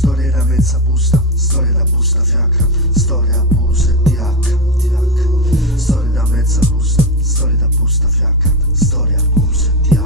Storia da mezza busta, storia da busta fiacca, storia abuso e TH. Storia da mezza busta, storia da busta fiacca, storia abuso e TH.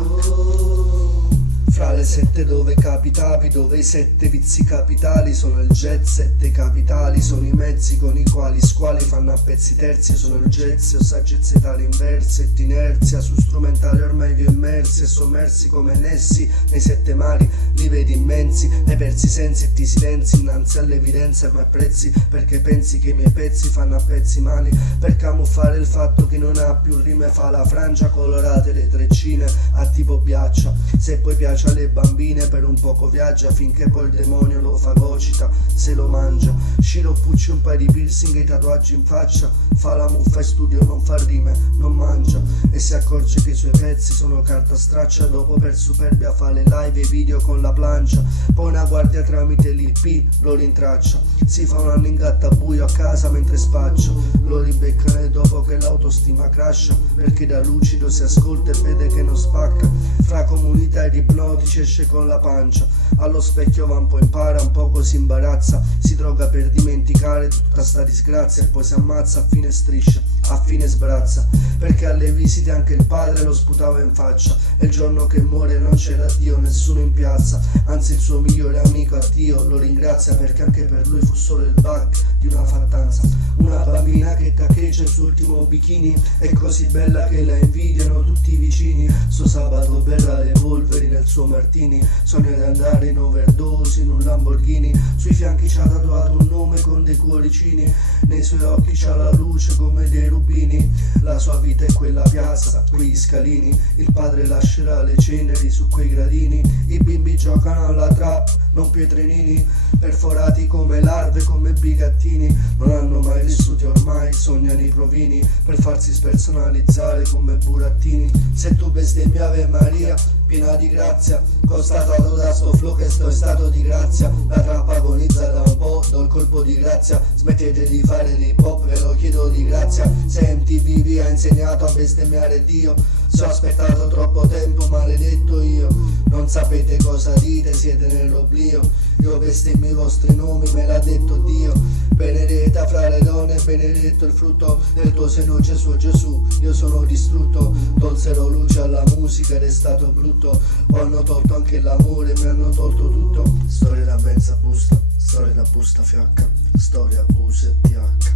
Fra le sette dove capitavi, dove i sette vizi capitali sono il jet, sette capitali sono i mezzi con i quali squali fanno a pezzi terzi. Sono il jazz o saggezze tali inverse e inerzia su strumentali ormai vi immersi e sommersi come nessi nei sette mari, li vedi immensi, hai persi i sensi e ti silenzi innanzi all'evidenza, ma apprezzi perché pensi che i miei pezzi fanno a pezzi mali, per camuffare il fatto che non ha più rime fa la frangia colorate le treccine a tipo biaccia. Se poi piace alle bambine per un poco viaggia finché poi il demonio lo fagocita se lo mangia. Sciro Pucci un paio di piercing e i tatuaggi in faccia, fa la muffa in studio, non fa rime, non mangia e si accorge che i suoi pezzi sono carta straccia. Dopo per superbia fa le live e video con la plancia, poi una guardia tramite l'IP lo rintraccia, si fa un anno in gattabuio a casa mentre spaccia, lo ribeccano dopo che l'autostima crasha perché da lucido si ascolta e vede che non spacca. Fra comunità ed ipnotici esce con la pancia, allo specchio va un po' impara, un poco si imbarazza, si droga per dimenticare tutta sta disgrazia e poi si ammazza a fine striscia, a fine sbrazza, perché alle visite anche il padre lo sputava in faccia e il giorno che muore non c'era Dio, nessuno in piazza, anzi il suo migliore amico a Dio lo ringrazia perché anche per lui fu solo il bug di una fattanza. Una bambina che taccheggia il suo ultimo bikini è così bella che la invidiano tutti i vicini. Sto sabato berrà le polveri nel suo martini, sogna di andare in overdose in un Lamborghini, sui fianchi c'ha tatuato un nome con dei cuoricini, nei suoi occhi c'ha la luce come dei rubini. La sua vita è quella piazza, quegli scalini, il padre lascerà le ceneri su quei gradini, i bimbi giocano alla trap, non pietrinini, perforati come larve, come bigattini, non hanno mai vissuti ormai, sognano i provini per farsi spersonalizzare come burattini. Se tu bestemmi Ave Maria piena di grazia, constatato da sto flow che sto in stato di grazia, la trap agonizza da un po', do il colpo di grazia, smettete di fare l'hip hop, ve lo chiedo di grazia. Se MTV vi ha insegnato a bestemmiare Dio, se ho aspettato troppo tempo, maledetto io, non sapete cosa dite, siete nell'oblio, io bestemmio i vostri nomi, me l'ha detto Dio. Benedetta fra le donne, benedetto il frutto del tuo seno Gesù, Gesù, io sono distrutto, tolsero luce alla musica ed è stato brutto, poi hanno tolto anche l'amore, mi hanno tolto tutto. Storia da mezza busta, storia da busta fiacca, storia abuso e TH.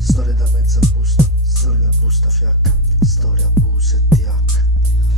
Storia da mezza busta, storia da busta fiacca, storia abuso e TH.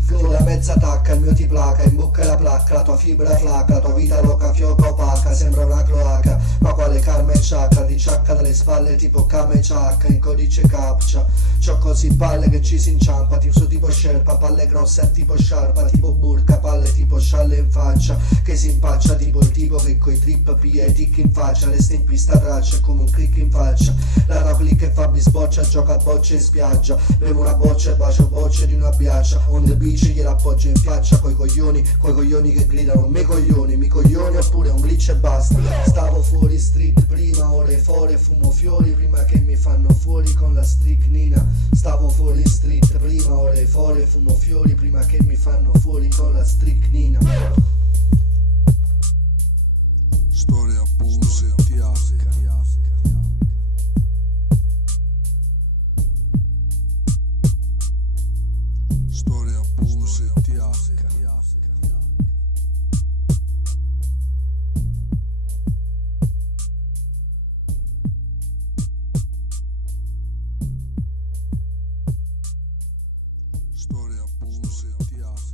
Flow da mezza tacca, il mio ti placa, in bocca la placca, la tua fibra flaca, la tua vita loca, fioca opaca, sembra una cloaca, ma quale karma e chakra, ti ciacca dalle spalle tipo kame ciacca, in codice captcha, c'ho così palle che ci si inciampa, ti uso tipo scerpa, palle grosse a tipo sciarpa, tipo burka, palle tipo scialle in faccia, che si impaccia tipo il tipo che coi trip pia i tic in faccia, resta in pista traccia come un click in faccia, la Rockley che fa bisboccia, gioca a bocce in spiaggia, bevo una boccia e bacio bocce di una biaccia, on the beach gliela appoggio in faccia coi coglioni che gridano mi coglioni oppure un glitch e basta. Stavo fuori street prima, ora fuori fumo fiori prima che mi fanno fuori con la stricnina. Stavo fuori street prima, ora fuori fumo fiori prima che mi fanno fuori con la stricnina. Storia abuso e TH. Storia abuso e TH. Storia abuso e TH.